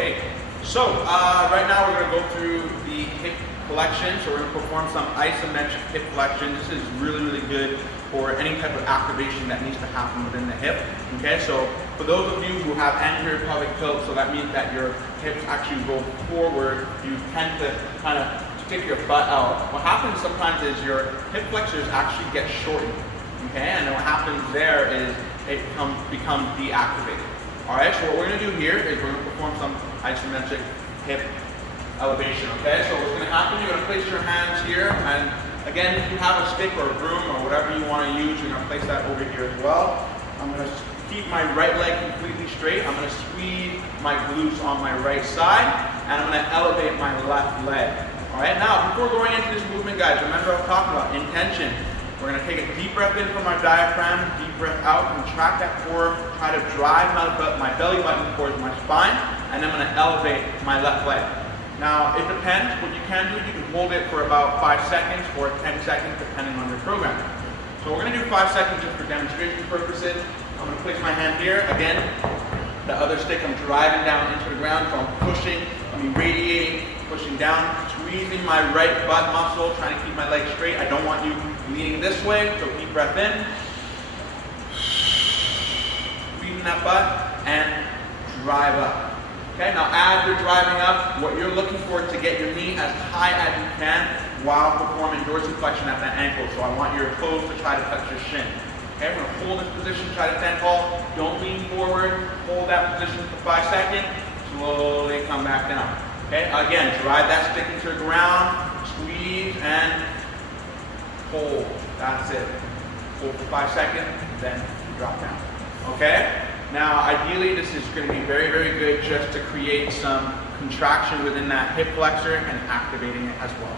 Okay, so right now we're going to go through the hip flexion. So we're going to perform some isometric hip flexion. This is really, really good for any type of activation that needs to happen within the hip. Okay, so for those of you who have anterior pelvic tilt, so that means that your hips actually go forward, you tend to kind of stick your butt out. What happens sometimes is your hip flexors actually get shortened. Okay, and then what happens there is it becomes deactivated. Alright, so what we're going to do here is we're going to perform some isometric hip elevation. Okay, so what's going to happen, you're going to place your hands here, and again, if you have a stick or a broom or whatever you want to use, you're going to place that over here as well. I'm going to keep my right leg completely straight. I'm going to squeeze my glutes on my right side, and I'm going to elevate my left leg. Alright, now before going into this movement, guys, remember I'm talking about intention. We're going to take a deep breath in from our diaphragm, deep breath out, contract that core, try to drive my belly button towards my spine, and then I'm going to elevate my left leg. Now, it depends. What you can do, you can hold it for about 5 seconds or 10 seconds, depending on your program. So we're going to do 5 seconds just for demonstration purposes. I'm going to place my hand here. Again, the other stick, I'm driving down into the ground, so I'm pushing, I'm irradiating, pushing down, squeezing my right butt muscle, trying to keep my legs straight. I don't want you leaning this way, so deep breath in. Squeezing that butt and drive up. Okay, now as you're driving up, what you're looking for is to get your knee as high as you can while performing dorsiflexion at that ankle. So I want your toes to try to touch your shin. Okay, we're going to hold this position, try to stand tall. Don't lean forward. Hold that position for 5 seconds. Slowly come back down. Okay, again, drive that stick into the ground, squeeze, and hold. That's it. Hold for 5 seconds, then drop down. Okay? Now, ideally, this is going to be very, very good just to create some contraction within that hip flexor and activating it as well.